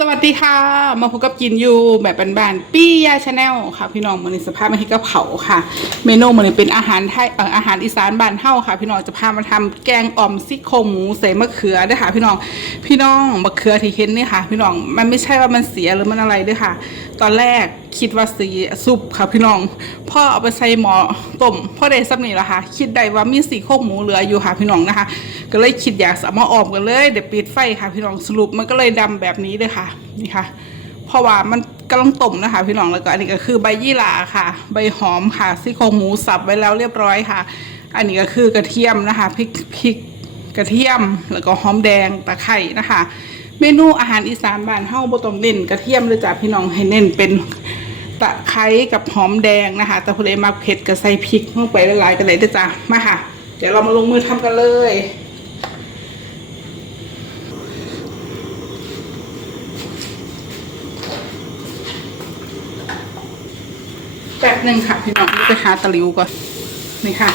สวัสดีค่ะ มาพบกับกินยูแบบบานๆปี้ยาชาแนลค่ะพี่น้องมันในสภาพไมาให้กระเผาค่ะ เมนูมันเป็นอาหารไทยเอ่ออาหารอีสานบ้านเฮาค่ะ พี่น้องจะพามาทำแกงอ่อมซี่โครงหมูใส่มะเขือด้วยค่ะ พี่น้องพี่น้องมะเขือที่เห็นนี่ค่ะ พี่น้องมันไม่ใช่ว่ามันเสียหรือมันอะไรด้วยค่ะ ตอนแรกคิดว่าสีซุปค่ะพี่น้องพ่อเอาไปใส่หมอต้มพ่อได้สักนี่ละค่ะ คิดได้ว่ามีสีโครงหมูเหลืออยู่ค่ะพี่น้องนะคะก็เลยคิดอยากสามาออมกันเลยเดี๋ยวปิดไฟค่ะพี่น้องสรุปมันก็เลยดำแบบนี้เลยค่ะนี่ค่ะ เพราะว่ามันกำลังต้มนะคะพี่น้องแล้วก็อันนี้ก็คือใบยี่หร่าค่ะ ใบหอมค่ะซี่โครงหมูสับไว้แล้วเรียบร้อยค่ะ อันนี้ก็คือกระเทียมนะคะพริกพริกกระเทียมแล้วก็หอมแดงตะไคร่นะคะ เมนูอาหารอีสานบ้านเฮาบ่ต้องเน้นกระเทียมเลยจ้ะพี่น้องให้เน้นเป็นตะไคร้กับหอมแดงนะคะ แต่พอดีมาเผ็ดก็ใส่พริกลงไปหลายๆกันเลยจ้ะมาค่ะ เดี๋ยวเรามาลงมือทำกันเลย แป๊บหนึ่งค่ะพี่น้องไปหาตะลิวก่อนนี่ค่ะ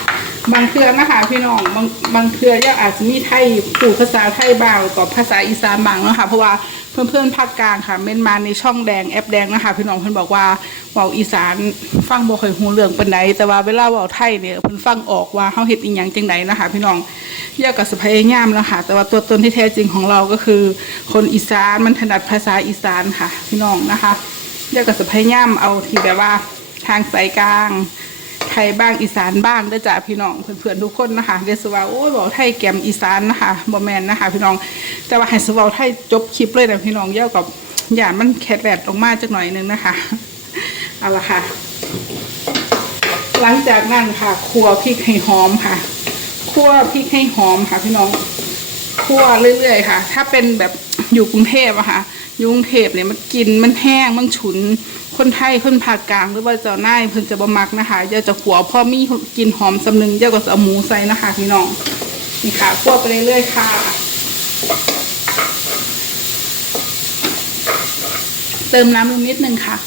บางเครือนะคะพี่น้องบางบางเครือยังอาจจะมีไทยผูภาษาไทยบ้างกับภาษาอีสานบางเนาะค่ะเพราะว่าเพื่อนเพื่อนภาคกลางค่ะเม้นมาในช่องแดงแอปแดงนะคะพี่น้องเพื่อนบอกว่าเว้าอีสานฟังบ่ค่อยหูเรื่องปานใดแต่ว่าเวลาเว้าไทยเนี่ยเพิ่นฟังออกว่าเฮาเฮ็ดอีหยังจังไดนะคะ พี่น้องยอะกับสพยายามแล้วค่ะ แต่ว่าตัวตนที่แท้จริงของเราก็คือ คนอีสานมันถนัดภาษาอีสานค่ะ พี่น้องนะคะยอะกับสพยายามเอาที่แบบว่าางสายกลาง ไทยบ้างอีสานบ้างด้อจ้ะพี่น้องเพื่อนๆทุกคนนะคะเดสว่าโอ้ยบอกไทยแกมอีสานนะคะบอแมนนะคะ พี่น้องแต่ว่าให้สวาไทยจบคลิปเลยนะพี่น้องเย่ากับหยาดมันแคดแดดออกมาจักหน่อยนึงนะคะเอาละค่ะ หลังจากนั้นค่ะคั่วพริกให้หอมค่ะคั่วพริกให้หอมค่ะ พี่น้องคั่วเรื่อยๆค่ะ ถ้าเป็นแบบอยู่กรุงเทพอะค่ะ ยู่กรุงเทพเนี่ยมันกินมันแห้งมันฉุน คนไทยคนภาคกลางหรือว่าเจ้าหน้ายเพิ่นจะบ่มักนะคะอย่าจะขัวพ่อมีกินหอมสำนึงเจ้าก็จะเอาหมูใส่นะคะพี่น้องนี่ค่ะคั่วไปเรื่อยๆค่ะ เติมน้ำลงนิดนึงค่ะ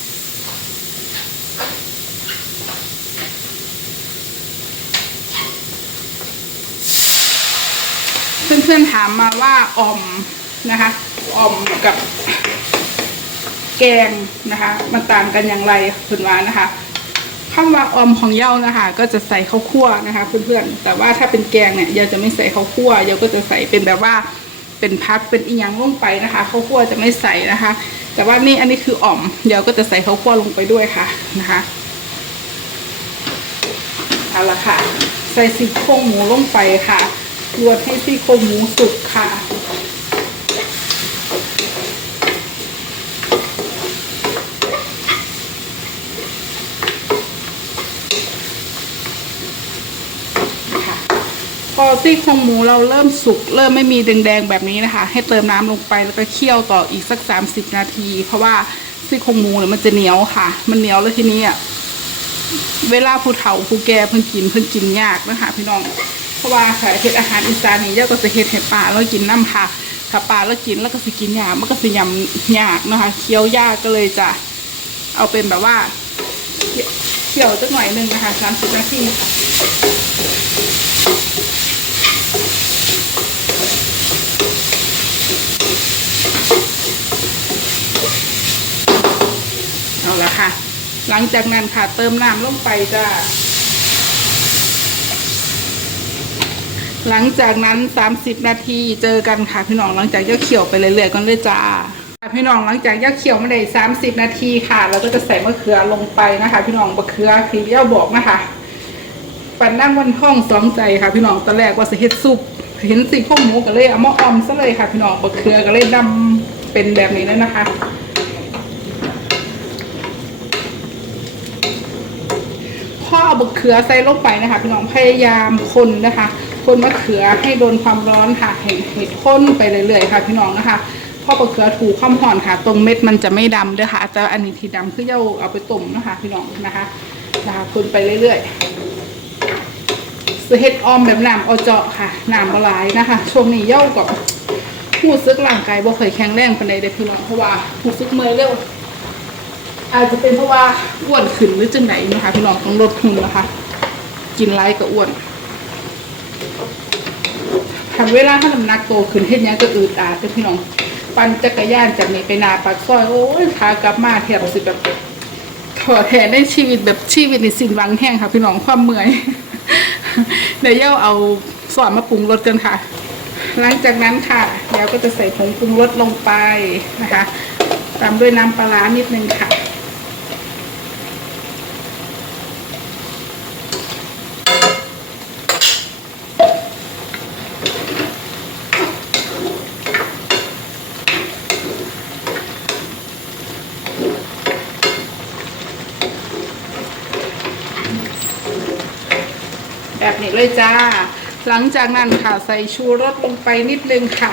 เพื่อนๆถามมาว่าอ่อมนะคะอ่อมกับ แกงนะคะ มันต่างกันอย่างไรคุณวานะคะคำว่าออมของเย้านะคะ ก็จะใส่ข้าวคั่วนะคะ เพื่อนๆแต่ว่าถ้าเป็นแกงเนี่ยเย้าจะไม่ใส่ข้าวคั่วเย้าก็จะใส่เป็นแบบว่าเป็นพักเป็นอีหยังลงไปนะคะข้าวคั่วจะไม่ใส่นะคะ แต่ว่านี่อันนี้คืออ่อมเย้าก็จะใส่ข้าวคั่วลงไปด้วยค่ะนะคะเอาละค่ะ ใส่ซี่โครงหมูลงไปค่ะรวนให้ซี่โครงหมูสุกค่ะ พอซี่โครงหมูเราเริ่มสุกเริ่มไม่มีแดงๆแบบนี้นะคะ ให้เติมน้ำลงไปแล้วก็เคี่ยวต่ออีกสัก 30 นาที เพราะว่าซี่โครงหมูเนี่ยมันจะเหนียวค่ะ มันเหนียวแล้วทีนี้อะเวลาผู้เฒ่าผู้แก่เพิ่งกินเพิ่งกินยากนะคะพี่น้อง เพราะว่าค่ะเฮ็ดอาหารอีสานนี่เยอะก็จะเฮ็ดให้ป่าแล้วกินน้ำค่ะถ้าป่าแล้วกินแล้วก็สิกินยากมันก็สิยำยากนะคะเคี้ยวยากก็เลยจะเอาเป็นแบบว่าเคี่ยวจักหน่อยหนึงนะคะ30นาทีค่ะ ค่ะ หลังจากนั้นค่ะเติมน้ำลงไปจ้าหลังจากนั้น 30 นาทีเจอกันค่ะพี่น้องหลังจากย่าเขียวไปเรื่อยๆกันเลยจ้าพี่น้องหลังจากย่าเขียวมาได้30 นาทีค่ะเราก็จะใส่มะเขือลงไปนะคะ พี่น้องมะเขือคือเย่าบอกนะคะปันนั่งบนห้องสองใจค่ะ พี่น้องตอนแรกว่าจะเฮ็ดซุปเห็นสีข้าวหมูก็เลยเอามาออมซะเลยค่ะ พี่น้องมะเขือก็เลยดำเป็นแบบนี้เลยนะคะ พ่อ เอามะเขือใส่ลงไปนะคะพี่น้องพยายามคนนะคะ คนมะเขือให้โดนความร้อนค่ะให้ให้ข้นไปเรื่อยๆค่ะ พี่น้องนะคะพ่อมะเขือถูกความห่อนค่ะ ตรงเม็ดมันจะไม่ดำเด้อค่ะแต่อันนี้ที่ดำคือเย้าเอาไปต้มนะคะ พี่น้องนะคะนะคะคนไปเรื่อยๆสเฮ็ดออมแบบน้ำเอาเจาะค่ะน้ำละลายนะคะ ช่วงนี้เย้ากับผู้ซึกร่างกายบ่เคยแข็งแรงปานใดเด้พี่น้องเพราะว่าผู้ซึกเมื่อยเร็ว อาจจะเป็นเพราะว่าอ้วนขึ้นหรือจังไหนนะคะพี่น้องต้องลดหุ่นนะคะ กินไรก็อ้วนทำเวลาถ้าน้ำหนักโตขึ้นเฮ็ดยังก็อืดอาดเด้อพี่น้อง ปั่นจักรยานจากนี้ไปนาปากซอยโอ้ยพากลับมาแทบสิแบบถอแทนในชีวิตแบบชีวิตในสิ้นวังแห้งค่ะ พี่น้องความเมื่อยเดี๋ยวเย่าเอาสอนมาปรุงรสกันค่ะ หลังจากนั้นค่ะเดี๋ยวก็จะใส่ผงปรุงรสลงไปนะคะ ตามด้วยน้ำปลาร้านิดนึงค่ะ แบบนี้เลยจ้า หลังจากนั้นค่ะใส่ชูรสลงไปนิดนึงค่ะ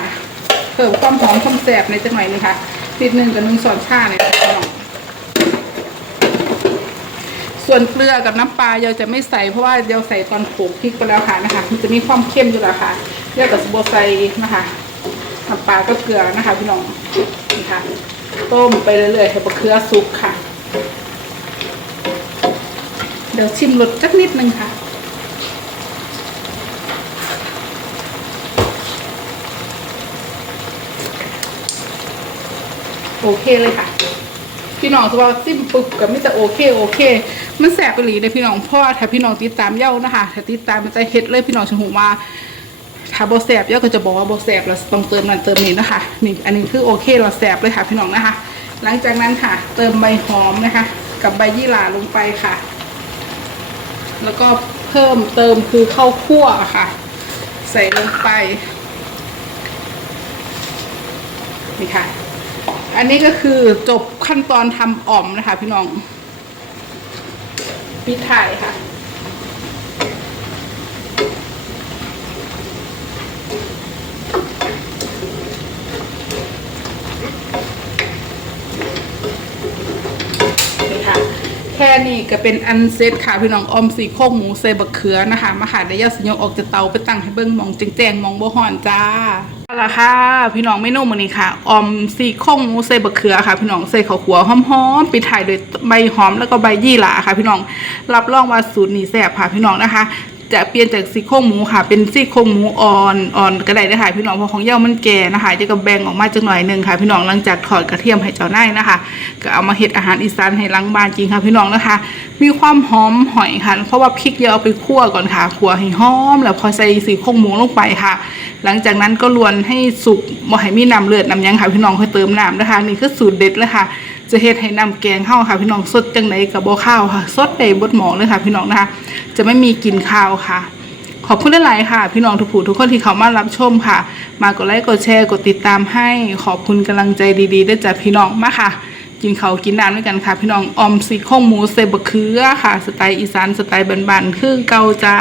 เพิ่มความหอมความแสบในจังหน่อยนึงค่ะ นิดนึงกับนึ่งสอนชาเนี่ยค่ะพี่น้อง ส่วนเกลือกับน้ำปลาเราจะไม่ใส่เพราะว่าเราใส่ตอนโขลกพริกไปแล้วค่ะนะคะมันจะมีความเข้มอยู่แล้วค่ะเรียกกับสโบใส่นะคะน้ำปลาก็เกลือนะคะ พี่น้องนี่ค่ะต้มไปเรื่อยๆให้ปลาเกลือสุกค่ะ เดี๋ยวชิมรสจักนิดนึงค่ะโอเคเลยค่ะ พี่น้องจะว่าจิ้มปุ๊บกับมิแต่โอเคโอเค มันแสบไปหลีเลยพี่น้องเพราะว่าถ้าพี่น้องติดตามเย้านะคะถ้าติดตามมันจะเฮ็ดเลยพี่น้องชมหูว่าถ้าบแสบเย้าก็จะบอกว่าบแสบเราต้องเติมนั่นเติมนี่นะคะนี่อันนี้คือโอเคเราแสบเลยค่ะพี่น้องนะคะ หลังจากนั้นค่ะ เติมใบหอมนะคะ กับใบยี่หร่าลงไปค่ะ แล้วก็เพิ่มเติมคือข้าวคั่วค่ะ ใส่ลงไปนี่ค่ะ อันนี้ก็คือจบขั้นตอนทำอ่อมนะคะ พี่น้องปิดถ่ายค่ะ นี่ค่ะ แค่ นี้ก็เป็นอันเซตค่ะพี่น้องออมสีโคกหมูใส่บะเขือนะคะ มาหาได้ยาสยองออกจากเตาไปตั้งให้เบิ้งมองแจ้งๆมองบ่ห่อนจ้าเอาละค่ะ พี่น้องเมนูมื้อนี้ค่ะ ออมสีโคกหมูใส่บะเขือค่ะ พี่น้องใส่ข้าวขัวหอมๆปิดท้ายด้วยใบหอมแล้วก็ใบยี่หร่าค่ะ พี่น้องรับรองว่าสูตรนี้แซ่บค่ะพี่น้องนะคะ จะเปลี่ยนจากซี่โครงหมูค่ะ เป็นซี่โครงหมูอ่อนอ่อนก็ได้นะคะพี่น้องเพราะของเย่ามันแก่นะคะจะก็แบ่งออกมาจักหน่อยหนึ่งค่ะ พี่น้องหลังจากถอดกระเทียมให้เจ้านายนะคะ ก็เอามาเฮ็ดอาหารอีสานให้ล้างบ้านจริงค่ะ พี่น้องนะคะ มีความหอมหอยค่ะ เพราะว่าพริกเยอะเอาไปคั่วก่อนค่ะคั่วให้หอม แล้วพอใส่ซี่โครงหมูลงไปค่ะ หลังจากนั้นก็ลวนให้สุกบ่ให้มีน้ำเลือดน้ำยังค่ะพี่น้องค่อยเติมน้ำนะคะ นี่คือสูตรเด็ดเลยค่ะ จะเฮ็ดให้น้ำแกงเข้าค่ะ พี่น้องสดจังไหนกับบ่ข้าวค่ะสดได้บดหมองเลยค่ะ พี่น้องนะคะ จะไม่มีกลิ่นข้าวค่ะ ขอบคุณหลายๆค่ะ พี่น้องทุกผู้ทุกคนที่เขามารับชมค่ะ มากดไลค์กดแชร์กดติดตามให้ขอบคุณกำลังใจดีๆได้จ้ะพี่น้องมาค่ะ กินเขาวกินน้ำด้วยกันค่ะ พี่น้องออมซี่โครงหมูเซบะเคือค่ะ สไตล์อีสานสไตล์บ้านๆคือเก่าจ้า